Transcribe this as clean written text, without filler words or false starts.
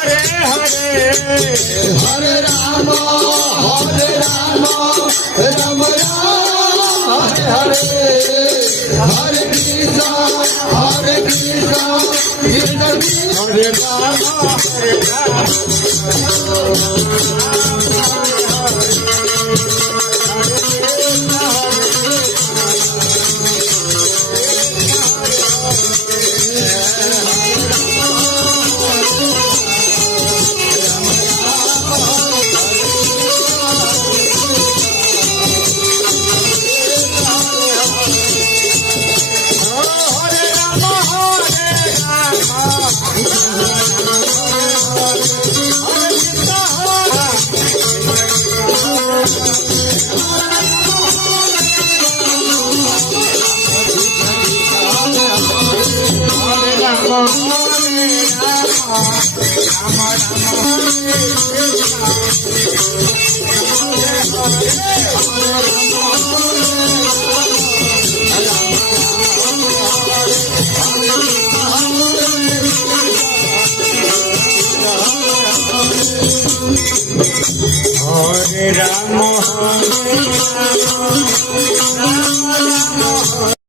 Hare Rama, Hare Rama, Rama Rama, Hare Hare, Hare Krishna, Hare Krishna, Krishna Krishna, Hare Rama, Hare Rama. Hare Rama, Hare Rama, Rama Rama,